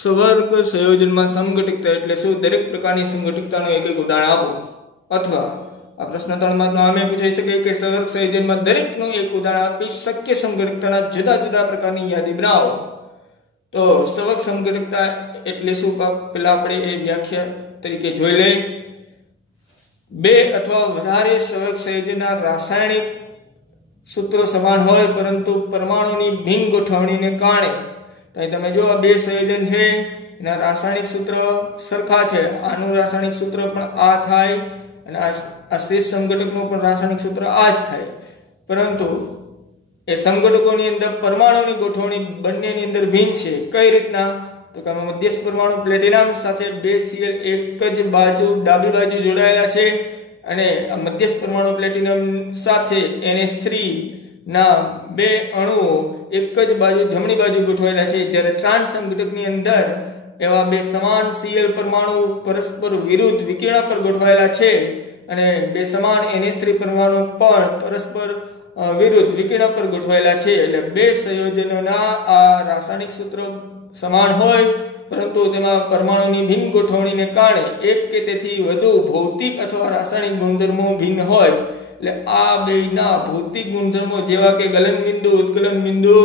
સવર્ગ સંયોજનમાં સમઘટિકતા એટલે શું? દરેક પ્રકારની સમઘટિકતાનું એક ઉદાહરણ આપો. અથવા આ પ્રશ્ન 3 માં આમે પૂછાઈ શકે કે સવર્ગ સંયોજનમાં દરેકનું એક ઉદાહરણ આપી શક્ય સમઘટિકતાના જુદા જુદા પ્રકારની યાદી બનાવો. તો સવર્ગ સમઘટિકતા એટલે શું? પહેલા આપણે એ વ્યાખ્યા તરીકે જોઈ લઈએ. બે અથવા વધારે સવર્ગ સંયોજનના રાસાયણિક સૂત્રો સમાન હોય પરંતુ પરમાણુની ભિન્ન ગોઠવણીને કારણે, તો તમે જો આ બે સંયોજન છે એના રાસાયણિક સૂત્ર સરખા છે, આનું રાસાયણિક સૂત્ર પણ આ થાય અને આ સ્થિર સમઘટકનું પણ રાસાયણિક સૂત્ર આ જ થાય, પરંતુ એ સમઘટકોની અંદર પરમાણુની ગોઠવણી બંનેની અંદર ભિન્ન છે. કઈ રીતના? તો કે મધ્યસ્થ પરમાણુ પ્લેટિનમ સાથે બે Cl એક જ બાજુ ડાબી બાજુ જોડાયેલા છે અને આ મધ્યસ્થ પરમાણુ પ્લેટિનમ સાથે NH3 ના બે અણુઓ એક જ બાજુ જમણી બાજુ ગોઠવાયેલા છે, જ્યારે ટ્રાન્સ સમઘટકની અંદર એવા બે સમાન Cl પરમાણુ પરસ્પર વિરુદ્ધ વિકર્ણ પર ગોઠવાયેલા છે અને બે સમાન NH3 પરમાણુ પણ પરસ્પર વિરુદ્ધ વિકર્ણ પર ગોઠવાયેલા છે. એટલે બે સંયોજનોના આ રાસાયણિક સૂત્ર સમાન હોય પરંતુ તેમાં પરમાણુની ભિન્ન ગોઠવણીને કારણે એક કે તેથી વધુ ભૌતિક અથવા રાસાયણિક ગુણધર્મો ભિન્ન હોય. એટલે આ બેના ભૌતિક ગુણધર્મો જેવા કે ગલન બિંદુ, ઉત્કલન બિંદુ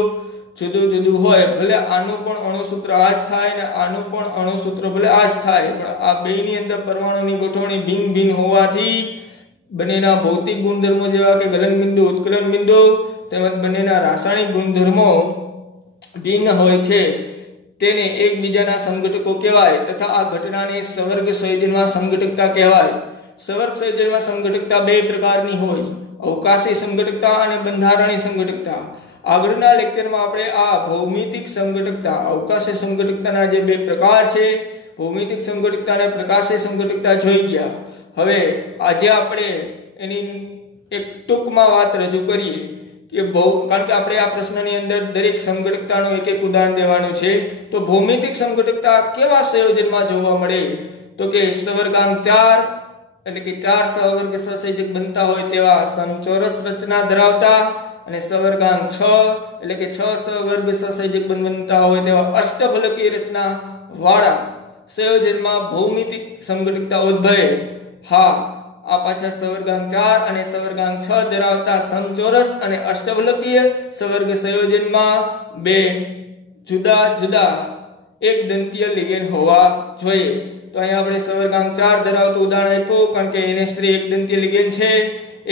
જુદું જુદું હોય, ભલે આનું પણ અણુસૂત્ર આ જ થાય અને આનું પણ અણુસૂત્ર ભલે આ જ થાય, પણ આ બેની અંદર પરમાણુની ગોઠવણી ભિન્ન ભિન્ન હોવાથી બંનેના ભૌતિક ગુણધર્મો જેવા કે ગલન બિંદુ, ઉત્કલન બિંદુ તેમજ બંનેના રાસાયણિક ગુણધર્મો ભિન્ન હોય છે. તેને એકબીજાના સમઘટકો કહેવાય તથા આ ઘટનાને સવર્ગ સંયોજનમાં સમઘટિકતા કહેવાય. સવર્ગ સંયોજનમાં સમઘટિકતા બે પ્રકારની હોય, અવકાશી સમઘટિકતા અને બંધારણીય સમઘટિકતા. આગળના લેક્ચરમાં આપણે આ ભૌમિતિક સમઘટિકતા, અવકાશી સમઘટિકતાના જે બે પ્રકાર છે, ભૌમિતિક સમઘટિકતા અને પ્રકાશી સમઘટિકતા જોઈ ગયા. હવે આજે આપણે એની એક ટૂંકમાં વાત રજૂ કરીએ કે કારણ કે આપણે આ પ્રશ્નની અંદર દરેક સમઘટિકતાનું એક એક ઉદાહરણ દેવાનું છે. તો ભૌમિતિક સમઘટિકતા કેવા સંયોજનમાં જોવા મળે? તો કે સવર્ગાંક 4 એટલે કે 4 સહવર્ગ સહસંયોજક બનતા હોય તેવા સમચોરસ રચના ધરાવતા અને સવર્ગાંક 6 એટલે કે 6 સહવર્ગ સહસંયોજક બનતા હોય તેવા અષ્ટફલકીય રચના વાળા સંયોજનમાં ભૌમિતિક સમઘટિકતા ઉદ્ભવે. હા, આ પાછા સવર્ગાંક 4 અને સવર્ગાંક 6 ધરાવતા સમચોરસ અને અષ્ટફલકીય સવર્ગ સંયોજનમાં બે જુદા જુદા એક દંતીય લિગેન્ડ હોવા જોઈએ. તો અહીંયા આપણે સવર્ગાંક 4 ધરાવતું ઉદાહરણ આપ્યું, કારણ કે NH3 એક દંતીય લિગેન્ડ છે.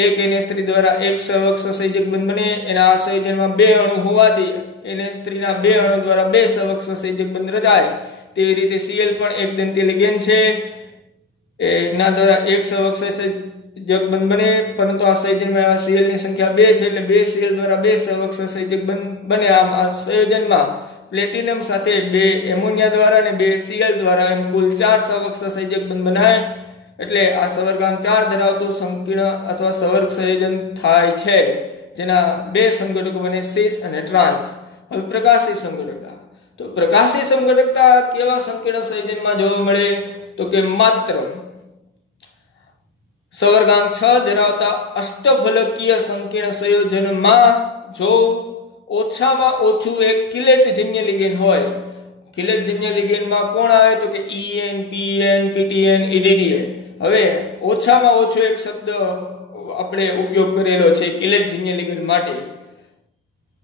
એક NH3 દ્વારા એક સહવર્ગ સહસંયોજક બંધ બને, એના આ સંયોજનમાં બે અણુ હોવાથી NH3 ના બે અણુ દ્વારા બે સહવર્ગ સહસંયોજક બંધ રચાય. તેવી રીતે Cl પણ એક દંતીય લિગેન્ડ છે, એના દ્વારા એક સહવર્ગ સહસંયોજક બંધ બને, પરંતુ આ સંયોજનમાં Cl ની સંખ્યા 2 છે એટલે બે Cl દ્વારા બે સહવર્ગ સહસંયોજક બંધ બને. આમ આ સંયોજનમાં પ્લેટિનમ સાથે બે એમોનિયા દ્વારા અને બે Cl દ્વારા એમ કુલ 4 સહવર્ગ સહસંયોજક બંધ બનાય. એટલે આ સવર્ગાંક 4 ધરાવતું સંકીર્ણ અથવા સવર્ગ સંયોજન થાય છે, જેના બે સમઘટકો બને સિસ અને ટ્રાન્સ. હવે પ્રકાશી સમઘટકતા. તો પ્રકાશી સમઘટકતા કેવા સંકીર્ણ સંયોજનમાં જોવા મળે? તો કે માત્ર સવર્ગાંક 6 ધરાવતા અષ્ટફલકીય સંકીર્ણ સંયોજનમાં જો ઓછામાં ઓછું એક કિલેટજન્ય લિગેન્ડ હોય. કિલેટજન્ય લિગેન્ડમાં કોણ આવે? તો કે En, Pn, Ptn, EDTA. હવે ઓછામાં ઓછો એક શબ્દ આપણે ઉપયોગ કરેલો છે કિલેટજન્ય લિગેન્ડ માટે.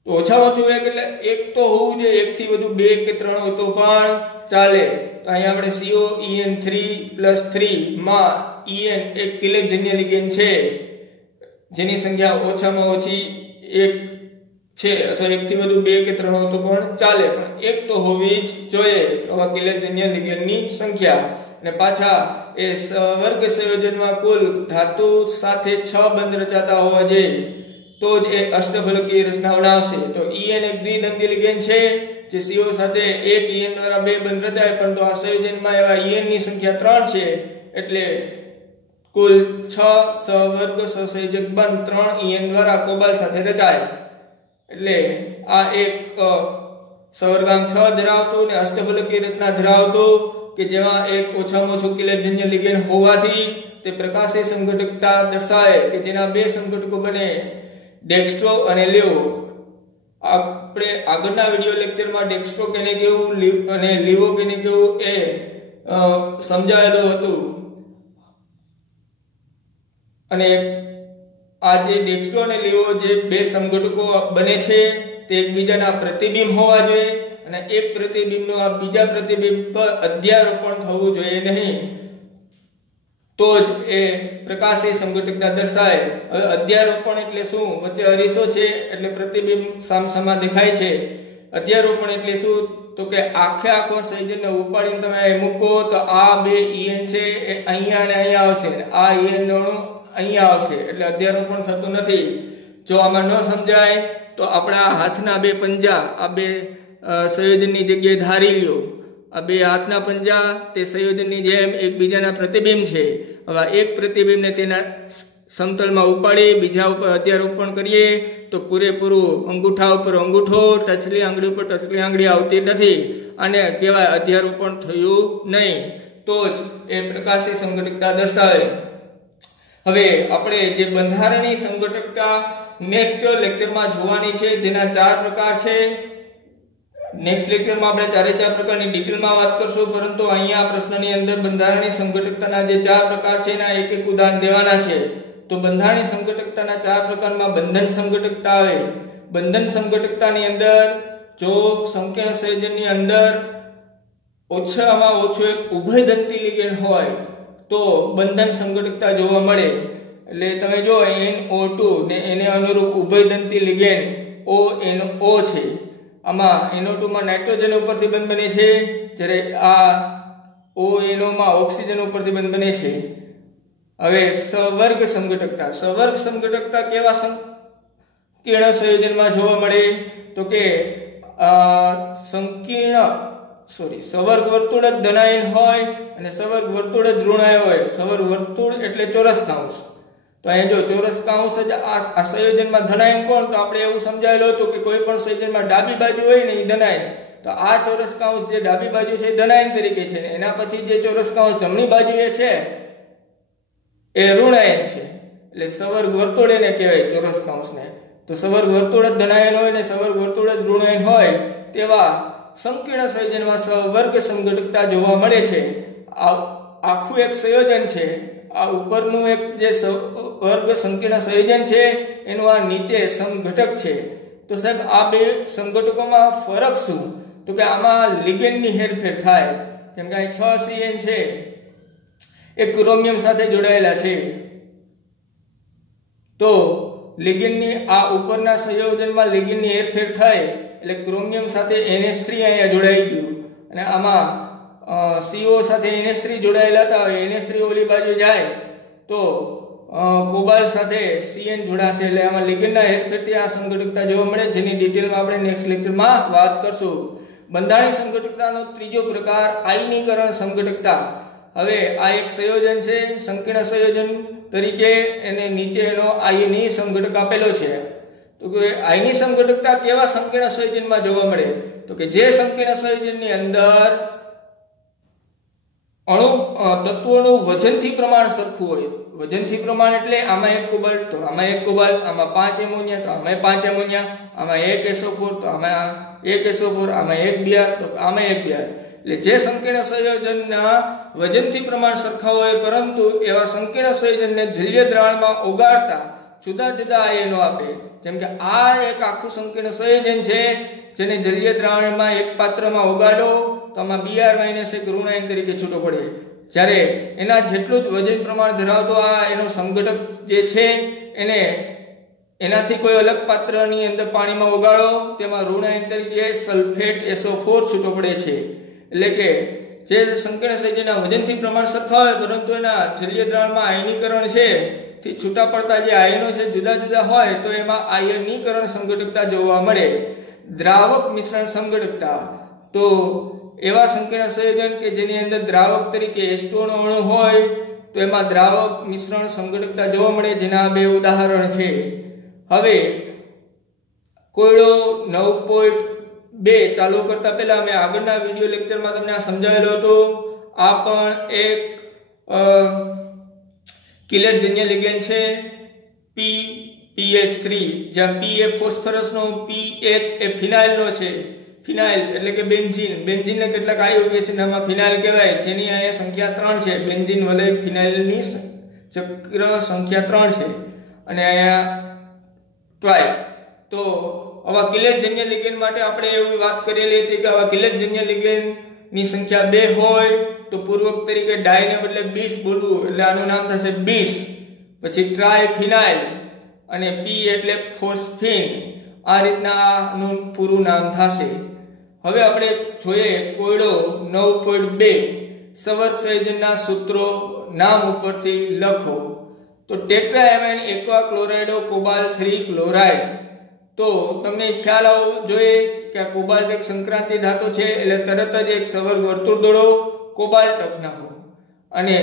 તો ઓછામાં ઓછું એક એટલે એક તો હોવું જોઈએ, એક થી વધુ બે કે ત્રણ હોય તો પણ ચાલે. તો અહીંયા આપણે COEN3+3 માં En એક કિલેટજન્ય લિગેન્ડ છે જેની સંખ્યા ઓછામાં ઓછી એક છે, અથવા એક થી વધુ બે કે ત્રણ હોય તો પણ ચાલે, પણ એક તો હોવી જ જોઈએ આવા કિલેટજન્ય લિગેન્ડની સંખ્યા. અને પાછા એ સવર્ગ સંયોજનમાં કુલ ધાતુ સાથે 6 બંધ રચાતા હોવા જોઈએ તો જ એ અષ્ટફલકીય રચના બનાવશે. તો En એક દ્વિદંતીય લિગેન્ડ છે જે CO સાથે એક En દ્વારા બે બંધ રચાય, પરંતુ આ સંયોજનમાં એવા En ની સંખ્યા 3 છે એટલે કુલ 6 સહવર્ગ સહસંયોજક બંધ 3 En દ્વારા કોબાલ્ટ સાથે રચાય. એટલે આ એક સવર્ગાંક 6 ધરાવતું અને અષ્ટફલકીય રચના ધરાવતું કે જેમાં એક ઓછામાં ઓછું કિલેટજન્ય લિગેન્ડ હોવાથી તે પ્રકાશી સમઘટકતા દર્શાવે કે જેના બે સમઘટકો બને ડેક્સ્ટ્રો અને લેવો. આ આપણે આગળના વિડિયો લેક્ચરમાં ડેક્સ્ટ્રો કેને કેવું અને લીવો કેને કેવું એ સમજાવેલું હતું અને આ જે ડેક્સ્ટ્રો અને લીવો જે બે સમઘટકો બને છે તે એકબીજાના પ્રતિબિંબ હોવા જોઈએ અને એક પ્રતિબિંબનું આ બીજા પ્રતિબિંબ પર અધ્યારોપણ થવું જોઈએ નહીં, તો જ એ પ્રકાશી સમઘટકતા દર્શાવે। હવે અધ્યારોપણ એટલે શું? વચ્ચે અરીસો છે એટલે પ્રતિબિંબ સામસામા દેખાય છે। અધ્યારોપણ એટલે શું? તો કે આખો સંયોજનને ઉપાડીને તમે મૂકો તો આ બે ઈએન છે એ અહીંયા અને અહીંયા આવશે, આ ઈએન નો અહીંયા આવશે, એટલે અધ્યારોપણ થતું નથી। જો આમાં ન સમજાય તો આપણા હાથના બે પંજા આ બે સંયોજનની જગ્યાએ ધારી લ્યો। આ બે હાથના પંજા તે સંયોજનની જેમ એકબીજાના પ્રતિબિંબ છે। હવે એક પ્રતિબિંબને તેના સમતલમાં ઉપાડી બીજા ઉપર અધ્યારોપણ કરીએ તો પૂરેપૂરું અંગૂઠા ઉપર અંગૂઠો, ટચલી આંગળી ઉપર ટચલી આંગળી આવતી નથી, અને કહેવાય અધ્યારોપણ થયું નહીં, તો જ એ પ્રકાશી સમઘટકતા દર્શાવે। હવે આપણે જે બંધારણીય સમઘટકતા નેક્સ્ટ લેક્ચરમાં જોવાની છે, જેના 4 પ્રકાર છે। નેક્સ્ટ લેક્ચરમાં આપણે ચારે 4 પ્રકારની ડિટેલમાં વાત કરશું, પરંતુ અહીંયા પ્રશ્નની અંદર બંધારણીય સમઘટકતાના જે 4 પ્રકાર છે એના એક એક ઉદાહરણ દેવાના છે। તો બંધારણીય સમઘટકતાના 4 પ્રકારમાં બંધન સમઘટકતા આવે। બંધન સમઘટકતાની અંદર જો સંકીર્ણ સંયોજનની અંદર ઓછામાં ઓછું એક ઉભયદંતી લિગેન્ડ હોય તો બંધન સમઘટકતા જોવા મળે। એટલે તમે જો NO2 ને એને અનુરૂપ ઉભયદંતી લિગેન્ડ ONO છે। આમાં NO2 માં નાઇટ્રોજન ઉપરથી બંધ બને છે, જ્યારે આ ONO માં ઓક્સિજન ઉપરથી બંધ બને છે। હવે સવર્ગ સમઘટકતા, સવર્ગ સમઘટકતા કેવા સંકીર્ણ સંયોજનમાં જોવા મળે? તો કે સવર્ગ વર્તુળ જ ધનાયન હોય અને સવર્ગ વર્તુળ જ ઋણાયન હોય। સવર્ગ વર્તુળ એટલે ચોરસ કાંસ, તો અહીંયા જો ચોરસ કાંસ જ આ સંયોજનમાં ધનાયન કોણ? તો આપણે એવું સમજાયેલું હતું કે કોઈ પણ સંયોજનમાં ડાબી બાજુ હોય ને એ ધનાયન, તો આ ચોરસ કાંસ જે ડાબી બાજુ છે એ ધનાયન તરીકે છે, એના પછી જે ચોરસ કાંસ જમણી બાજુએ છે એ ઋણાયન છે, એટલે સવર્ગ વર્તુળ એને કહેવાય ચોરસ કાંસને। તો સવર્ગ વર્તુળ જ ધનાયન હોય ને સવર્ગ વર્તુળ જ ઋણાયન હોય તેવા સંકીર્ણ સંયોજનમાં સવર્ગ સમઘટકતા જોવા મળે છે। આખું એક સંયોજન છે, આ ઉપરનું એક જે સવર્ગ સંકીર્ણ સંયોજન છે એનું આ નીચે સમઘટક છે। તો સાહેબ આ બે સમઘટકોમાં ફરક શું? તો કે આમાં લિગેન્ડની હેરફેર થાય। જેમ કે અહીં 6 CN છે એ ક્રોમિયમ સાથે જોડાયેલા છે, તો લિગેન્ડની આ ઉપરના સંયોજનમાં લિગેન્ડની હેરફેર થાય એટલે ક્રોમિયમ સાથે NH3 અહીંયા જોડાઈ ગયું, અને આમાં CO સાથે NH3 જોડાયેલા હતા, NH3 ઓલી બાજુ જાય તો કોબાલ્ટ સાથે CN જોડાશે, એટલે આમાં લિગેન્ડના હેરફેરથી આ સમઘટકતા જોવા મળે, જેની ડિટેલમાં આપણે નેક્સ્ટ લેક્ચરમાં વાત કરશું। બંધારણીય સમઘટકતાનો ત્રીજો પ્રકાર આયનીકરણ સમઘટકતા। હવે આ એક સંયોજન છે સંકીર્ણ સંયોજન તરીકે, એને નીચે એનો આયની સમઘટક આપેલો છે। તો કે આયની સમઘટકતા કેવા સંકીર્ણ સંયોજનમાં જોવા મળે? તો કે જે સંકીર્ણ સંયોજનની અંદર અણુ તત્વોનું વજનથી પ્રમાણ સરખું હોય। વજનથી પ્રમાણ એટલે આમાં 1 કોબાલ્ટ તો આમાં 1 કોબાલ્ટ, આમાં 5 એમોનિયા તો આમાં 5 એમોનિયા, આમાં 1 SO4 તો આમાં 1 SO4, આમાં 1 Br તો આમાં 1 Br। એટલે જે સંકીર્ણ સંયોજનના વજનથી પ્રમાણ સરખા હોય પરંતુ એવા સંકીર્ણ સંયોજનને જલીય દ્રાવણમાં ઓગાળતા જુદા જુદા આયનો આપે। જેમ કે આ એક આખું સંકીર્ણ સંયોજન છે જેને જલીય દ્રાવણમાં એક પાત્રમાં ઓગાળો તો આમાં Br- એક ઋણાયન તરીકે છૂટો પડે, જ્યારે એના જેટલું જ વજન પ્રમાણ ધરાવતો આ એનો સમઘટક જે છે એને એનાથી કોઈ અલગ પાત્રની અંદર પાણીમાં ઓગાળો તેમાં ઋણાયન તરીકે સલ્ફેટ SO4 છૂટો પડે છે। એટલે કે જે સંકીર્ણ સંયોજનના વજનથી પ્રમાણ સરખા હોય પરંતુ એના જલીય દ્રાવણમાં આયનીકરણ છે થી છૂટા પડતા જે આયનો છે જુદા જુદા હોય તો એમાં આયનીકરણ સમઘટકતા જોવા મળે। દ્રાવક મિશ્રણ સમઘટકતા, તો એવા સંકીર્ણ સંયોજન કે જેની અંદર દ્રાવક તરીકે H2 નો અણુ હોય તો એમાં દ્રાવક મિશ્રણ સમઘટકતા જોવા મળે, જેના બે ઉદાહરણ છે। હવે કોયડો 9.2 ચાલુ કરતા પહેલા મેં આગળના વિડિયો લેક્ચરમાં તમને આ સમજાવેલો હતો। આ પણ એક કિલેટ જન્ય લિગેન્ડ છે, P PH3, જ્યાં P એ ફોસ્ફરસનો, PH એ ફિનાઇલનો છે. ફિનાઇલ એટલે કે બેન્ઝીન. બેન્ઝીનને કેટલાક IUPAC નામમાં ફિનાઇલ કહેવાય, જેની અહીંયા સંખ્યા 3 છે. બેન્ઝીન વલય ફિનાઇલની ચક્ર સંખ્યા 3 છે અને અહીંયા ટ્વાઇસ. તો આવા કિલેટજન્ય લિગેન્ડ માટે આપણે એવી વાત કરેલી હતી કે આવા કિલેટજન્ય લિગેન્ડની સંખ્યા 2 હોય તો પૂર્વક તરીકે ડાયને બદલે બીસ બોલવું, એટલે આનું નામ થશે બીસ. પછી ટ્રાયફિનાઇલ અને P એટલે ફોસ્ફીન. આ રીતના આનું પૂરું નામ થશે. હવે આપણે જોઈએ કોયડો 9.2 સંવર્ગ સંયોજનના સૂત્રો નામ ઉપરથી લખો. તો ટેટ્રાએમાઇન એક્વા ક્લોરાઇડો કોબાલ્ટ 3 ક્લોરાઇડ. તો તમને ખ્યાલ આવવો જોઈએ કે આ કોબાલ્ટ એક સંક્રાંતિ ધાતુ છે, એટલે તરત જ એક સંવર્ગ વર્તુળ દોડો, કોબાલ્ટ અપનાવો અને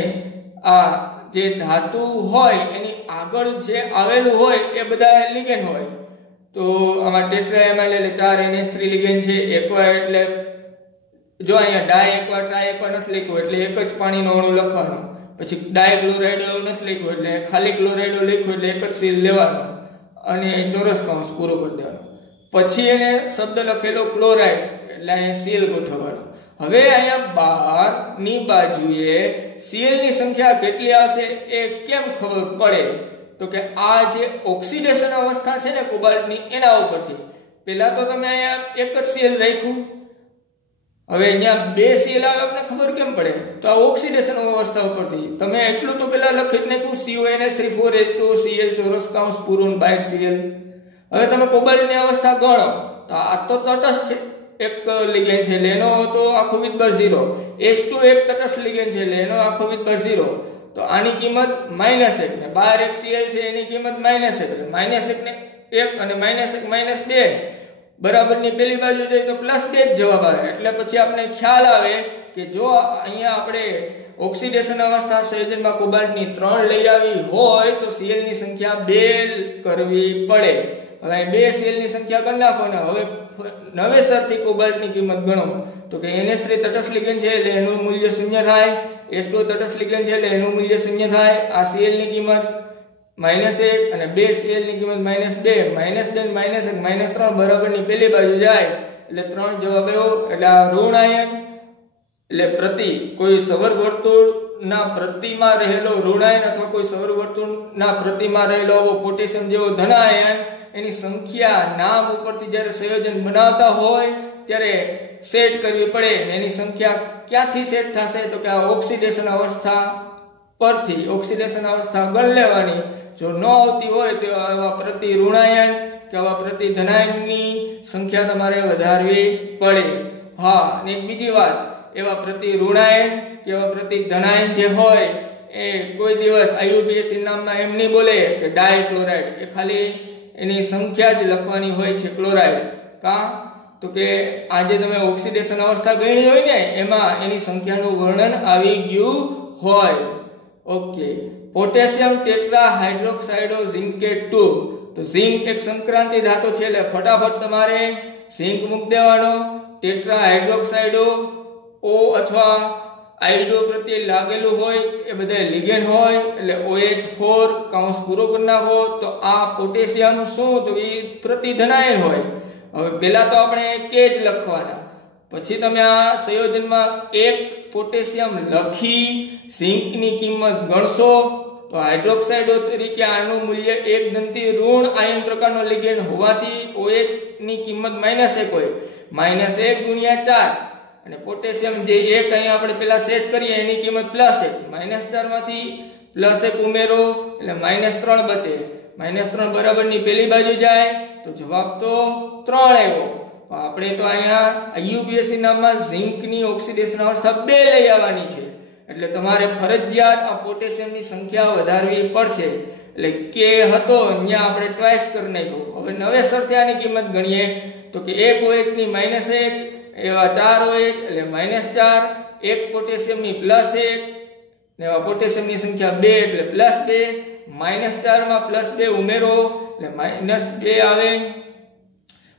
આ જે ધાતુ હોય એની આગળ જે આવેલું હોય એ બધા લિગેન્ડ હોય. તો આમાં ટેટ્રાએમાઇન એટલે 4 NH3 લિગેન્ડ છે. એક્વા એટલે જો અહીંયા ડાય એક્વા ટ્રાય એક્વા નથી લખ્યું એટલે એક જ પાણીનો અણુ લખવાનો. પછી ડાય ક્લોરાઇડ નથી લખ્યું એટલે ખાલી ક્લોરાઇડો લખ્યું એટલે એક જ સીલ લેવાનો અને ચોરસ કૌંસ પૂરો કરી દેવાનો. પછી એને શબ્દ લખેલો ક્લોરાઇડ એટલે અહીંયા સીલ ગોઠવવાનો. હવે અહીંયા બહારની બાજુએ સીએલની સંખ્યા કેટલી આવશે એ કેમ ખબર પડે? તો કે આ જે ઓક્સિડેશન અવસ્થા છે ને કોબાલ્ટની એના ઉપરથી. પહેલા તો તમે અહીંયા એક જ સીએલ રાખ્યું, હવે અહીંયા 2 સીએલ આવે આપણે ખબર કેમ પડે? તો આ ઓક્સિડેશન અવસ્થા ઉપરથી તમે એટલું તો પહેલા લખી જ નાખ્યું CONH3 4H2Cl ચોરસ કૌંસ પૂરું બાય સીએલ. હવે તમે કોબાલ્ટની અવસ્થા ગણો તો આ તો તટસ્થ એક લિગેન્ડ છે એટલે એનો તો આખો વિદબર 0. H2 એક તટસ્થ લિગેન્ડ છે એટલે એનો આખો વિદબર 0. તો આની કિંમત -1 ને બહાર એક Cl છે એની કિંમત -1 એટલે -1 ને 1 અને -1 -2 બરાબરની પેલી બાજુ જાય તો +2 જ જવાબ આવે. એટલે પછી આપણે ખ્યાલ આવે કે જો અહીંયા આપણે ઓક્સિડેશન અવસ્થા સંયોજનમાં કોબાલ્ટની 3 લઈ આવી હોય તો Cl ની સંખ્યા 2 કરવી પડે. હવે 2 Cl ની સંખ્યા ગણ નાખો ને હવે નવેસરથી કોબાલ્ટની કિંમત ગણો. તો કે NH3 તટસ્થ લિગેન્ડ છે એટલે એનું મૂલ્ય 0 થાય. H2 તટસ્થ લિગેન્ડ છે એટલે એનું મૂલ્ય 0 થાય. આ Cl ની કિંમત -1 અને 2 Cl ની કિંમત -2 -1 -3 બરાબરની પેલી બાજુ જાય એટલે 3 જવાબ આવ્યો. એટલે આ ઋણ આયન એટલે પ્રતિ કોઈ સંવર્ગ વર્તુળના પ્રતિમાં રહેલો ઋણ આયન અથવા કોઈ સંવર્ગ વર્તુળના પ્રતિમાં રહેલો પોટેશિયમ જેવો ધન આયન એની સંખ્યા નામ ઉપરથી જ્યારે સંયોજન બનાવતા હોય ત્યારે સેટ કરવી પડે. એની સંખ્યા ક્યાંથી સેટ થશે? તો કે આ ઓક્સિડેશન અવસ્થા પરથી ઓક્સિડેશન અવસ્થા ગણ લેવાની. જો ન આવતી હોય તો આવા પ્રતિ ઋણાયન કે આવા પ્રતિ ધનાયનની સંખ્યા તમારે વધારવી પડે. હા, અને એક બીજી વાત, એવા પ્રતિ ઋણાયન કે એવા પ્રતિ ધનાયન જે હોય એ કોઈ દિવસ IUPAC નામમાં એમ નહીં બોલે કે ડાયક્લોરાઇડ, એ ખાલી એની સંખ્યા જ લખવાની હોય છે ક્લોરાઇડ. કા તો કે આજે તમે ઓક્સિડેશન અવસ્થા ગણી હોય ને એમાં એની સંખ્યાનું વર્ણન આવી ગયું હોય. Okay, potassium tetra hydroxido zincate 2. તો ઝિંક એક સંક્રાંતિ ધાતુ છે એટલે ફટાફટ તમારે ઝિંક મૂકી દેવાનો. ટેટ્રા હાઇડ્રોક્સાઇડો O અથવા આઇડો પ્રત્યે લાગેલું હોય એ બધા લિગેન્ડ હોય એટલે OH4 કૌંસ પૂરો કરી નાખો. તો આ પોટેશિયમ શું? તો એ પ્રતિધનાયન હોય. હવે પહેલા તો આપણે કે જ લખવાના, પછી તમે આ સંયોજનમાં એક પોટેશિયમ લખી ઝિંકની કિંમત ગણશો તો હાઇડ્રોક્સાઇડો તરીકે આનું મૂલ્ય એક દંતી ઋણ આયન પ્રકારનો લિગેન્ડ હોવાથી OH ની કિંમત -1 હોય. -1 ગુણ્યા 4 અને પોટેશિયમ જે એક અહીં આપણે પેલા સેટ કરીએ એની કિંમત +1. -4 માંથી +1 ઉમેરો એટલે -3 બચે. -3 બરાબરની પેલી બાજુ જાય તો જવાબ તો 3 આવ્યો. આપણે તો અહીંયા IUPAC નામમાં ઝિંકની ઓક્સિડેશન અવસ્થા 2 લઈ આવવાની છે એટલે તમારે ફરજિયાત આ પોટેશિયમની સંખ્યા વધારવી પડશે. એટલે કે હતો અહીંયા આપણે ટ્વાઇસ કરી નાખ્યો. હવે નવેસરથી આની કિંમત ગણીએ તો કે 1 OH ની -1 એવા 4 OH એટલે -4, 1 પોટેશિયમની +1 ને એવા પોટેશિયમની સંખ્યા 2 એટલે +2, -4 માં +2 ઉમેરો એટલે -2 આવે.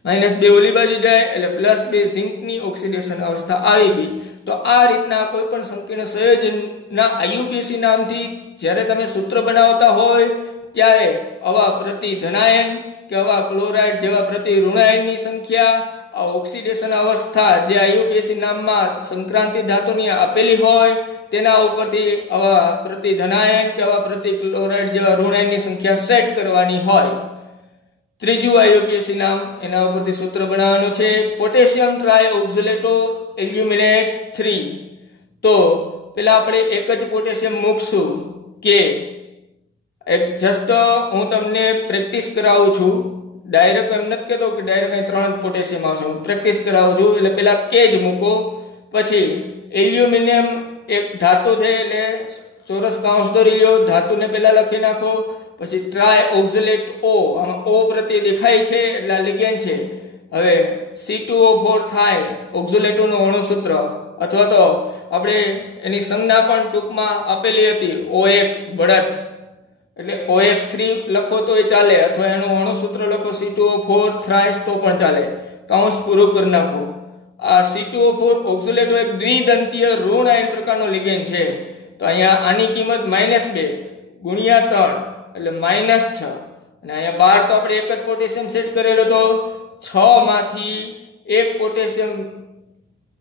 -2 ઓલી બાજુ જાય એટલે +2 ઝિંકની ઓક્સિડેશન અવસ્થા આવી ગઈ. તો આ રીતના કોઈ પણ સંકીર્ણ સંયોજનના IUPAC નામથી જ્યારે તમે સૂત્ર બનાવતા હોય ત્યારે આવા પ્રતિ ધનાયન કે આવા ક્લોરાઇડ જેવા પ્રતિ ઋણાયનની સંખ્યા આ ઓક્સિડેશન અવસ્થા જે IUPAC નામમાં સંક્રાંતિ ધાતુની આપેલી હોય તેના ઉપરથી આવા પ્રતિ ધનાયન કે આવા પ્રતિ ક્લોરાઇડ જેવા ઋણાયનની સંખ્યા સેટ કરવાની હોય. ત્રીજું IUPAC નામ એના ઉપરથી સૂત્ર બનાવવાનું છે પોટેશિયમ ટ્રાયઓક્ઝલેટો એલ્યુમિનેટ 3. તો પેલા આપણે એક જ પોટેશિયમ મૂકશું કે જસ્ટ હું તમને પ્રેક્ટિસ કરાવું છું, ડાયરેક્ટ એમ નથી કહેતો કે ડાયરેક્ટ અહીં 3 પોટેશિયમ આવશે, હું પ્રેક્ટિસ કરાવું છું. એટલે પેલા કે જ મૂકો, પછી એલ્યુમિનિયમ એક ધાતુ છે એટલે ચોરસ કૌંસ દોરી લો, ધાતુને પેલા લખી નાખો, પછી ટ્રાયઓક્ઝલેટ O, આમાં O પ્રત્યે દેખાય છે એટલે આ લિગેન્ડ છે. હવે C2O4 થાય ઓક્ઝલેટોનું અણુસૂત્ર, અથવા તો આપણે એની સંજ્ઞા પણ ટૂંકમાં આપેલી હતી OX બળદ, એટલે OX3 લખો તોય ચાલે, અથવા એનું અણુસૂત્ર લખો C2O4 થ્રાઇસ તો પણ ચાલે. કૌંસ પૂરું કરી નાખો. આ C2O4 ઓક્ઝલેટો એક દ્વિદંતીય ઋણ આયન પ્રકારનો લિગેન્ડ છે. તો અહીંયા આની કિંમત -2 ગુણ્યા 3 એટલે -6, અને અહીંયા 12 તો આપણે એક જ પોટેશિયમ સેટ કરેલો, તો 6 માંથી એક પોટેશિયમ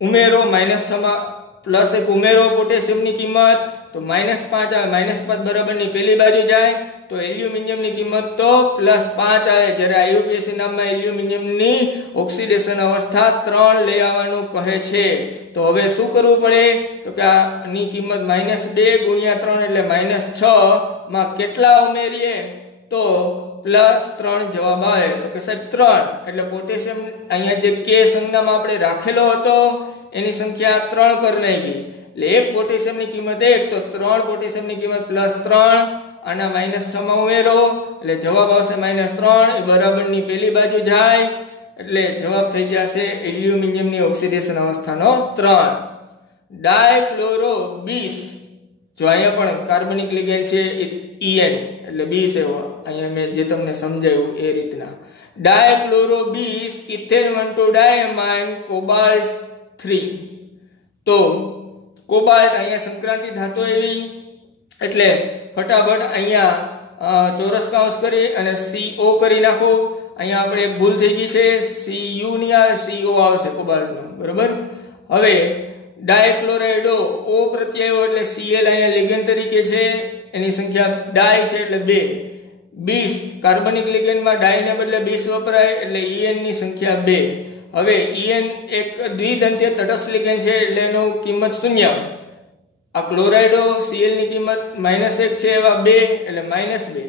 ઉમેરો, -6 માં પ્લસ એક ઉમેરો પોટેશિયમની કિંમત, તો -5 આવે. -5 બરાબરની પેલી બાજુ જાય તો એલ્યુમિનિયમની કિંમત તો +5 આવે. જ્યારે IUPAC નામમાં એલ્યુમિનિયમની ઓક્સિડેશન અવસ્થા 3 લઈ આવવાનું કહે છે. તો હવે શું કરવું પડે? તો કે આની કિંમત -2 ગુણ્યા 3 એટલે -6 માં કેટલા ઉમેરીએ તો +3 જવાબ આવે. તો કે સાહેબ 3, એટલે પોટેશિયમ અહીંયા જે K સંજ્ઞામાં આપણે રાખેલો હતો એની સંખ્યા 3 કરી નાખી, એટલે એક પોટેશિયમની કિંમત 1, તો 3 પોટેશિયમની કિંમત +3, આના -6 માં ઉમેરો એટલે જવાબ આવશે -3, એ બરાબરની પેલી બાજુ જાય એટલે જવાબ થઈ જશે એલ્યુમિનિયમની ઓક્સિડેશન અવસ્થાનો 3. ડાયક્લોરો 20, જો અહીંયા પણ કાર્બનિક લિગેન્ડ છે En એટલે 20 એવો, અહીંયા મેં જે તમને સમજાવ્યું એ રીતના. Dichloro 20 ethane 1,2 diamine cobalt 3. તો કોબાલ્ટ અહીંયા સંક્રાંતિ ધાતુ એવી, એટલે ફટાફટ અહીંયા ચોરસ કૌંસ કરી અને CO કરી નાખો. અહીંયા આપણે એક ભૂલ થઈ ગઈ છે, Cu ની આવે CO આવશે કોબાલ્ટનો, બરોબર. હવે ડાયક્લોરાઇડો O પ્રત્યય એટલે Cl અહીંયા લિગેન્ડ તરીકે છે, એની સંખ્યા ડાય છે એટલે 2. 20 કાર્બનિક લિગેન્ડમાં ડાય ને બદલે 20 વપરાય એટલે En ની સંખ્યા 2. હવે En એક દ્વિદંતીય તટસ્થ લિગેન્ડ છે એટલે એનું કિંમત 0. આ ક્લોરાઇડો Cl ની કિંમત -1 છે, એવા 2 એટલે -2.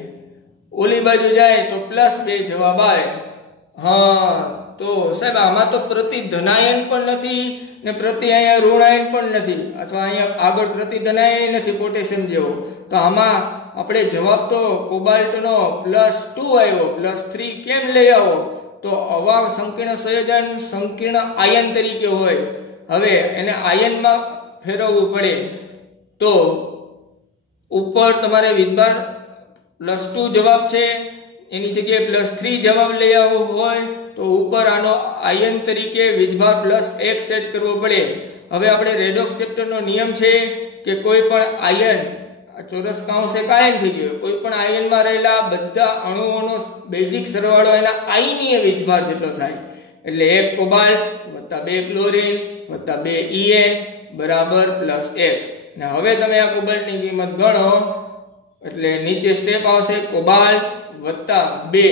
ઓલી બાજુ જાય તો +2 જવાબ આવે. હા, તો સાહેબ આમાં તો પ્રતિ ધનાયન પણ નથી ને પ્રતિ અહીંયા ઋણાયન પણ નથી, અથવા અહીંયા આગળ પ્રતિ ધનાયન નથી પોટેશિયમ જેવો. તો આમાં આપણે જવાબ તો કોબાલ્ટનો +2 આવ્યો, +3 કેમ લઈ આવો? તો આવા સંકીર્ણ સંયોજન સંકીર્ણ આયન તરીકે હોય, હવે એને આયનમાં ફેરવવું પડે, તો ઉપર તમારે વિદ્યાર +2 જવાબ છે એની જગ્યાએ +3 જવાબ લઈ આવવો હોય તો ઉપર આનો આયન તરીકે વીજભાર +1 સેટ કરવો પડે. હવે આપણે રેડોક્સ ચેપ્ટરનો નિયમ છે કે કોઈ પણ આયન, ચોરસ કૌંસ એક આયન થઈ ગયો, કોઈ પણ આયનમાં રહેલા બધા અણુઓનો બેઝિક સરવાળો એના આયનીય વીજભાર જેટલો થાય. એટલે 1 કોબાલ્ટ + 2 ક્લોરીન + 2 En બરાબર +1. ને હવે તમે આ કોબાલ્ટની કિંમત ગણો એટલે નીચે સ્ટેપ આવશે કોબાલ્ટ +2,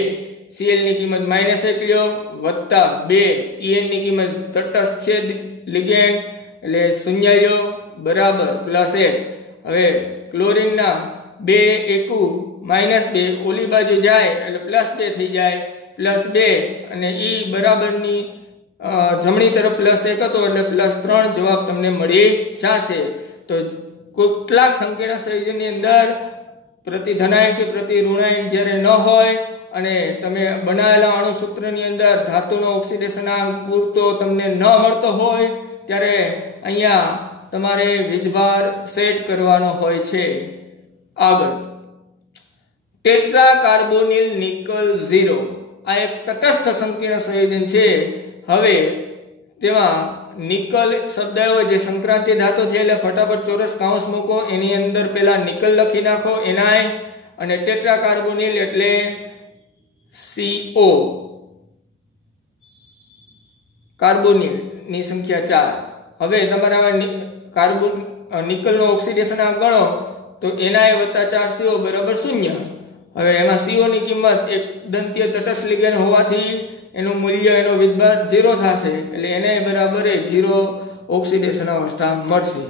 Cl ની કિંમત -1 લ્યો, +2 En ની કિંમત તટસ્થ છે લિગેન્ડ એટલે 0 લ્યો બરાબર +1. હવે ક્લોરીનના 2 એકુ -2 ઓલી બાજુ જાય એટલે +2 થઈ જાય, +2 અને E બરાબરની જમણી તરફ +1 હતો એટલે +3 જવાબ તમને મળી જશે. તો કેટલાક સંકીર્ણ સંયોજનની અંદર પ્રતિ ધનાયન કે પ્રતિ ઋણાયન જ્યારે ન હોય અને તમે બનાવેલા અણુસૂત્રની અંદર ધાતુનો ઓક્સિડેશનાંક પૂરતો તમને ન મળતો હોય ત્યારે અહીંયા તમારે વીજભાર સેટ કરવાનો હોય છે. આગળ ટેટ્રા કાર્બોનિલ નિકલ 0, આ એક તટસ્થ સંકીર્ણ સંયોજન છે. હવે તેમાં નિકલ શબ્દ આવ્યો જે સંક્રાંતિ ધાતુ છે એટલે ફટાફટ ચોરસ કૌંસ મૂકો, એની અંદર પેલા નિકલ લખી નાખો, NI અને ટેટ્રાકાર્બોનિલ એટલે CO. કાર્બોનિલ ની સંખ્યા 4. હવે તમારા નિકલનો ઓક્સિડેશન આંક ગણો તો Na + 4CO બરાબર 0. હવે એમાં CO ની કિંમત એક દંતીય તટસ્થ લિગેન્ડ હોવાથી એનું મૂલ્ય એનો વિદ્યુતભાર 0 થશે એટલે Na બરાબર 0 ઓક્સિડેશન અવસ્થા મળશે.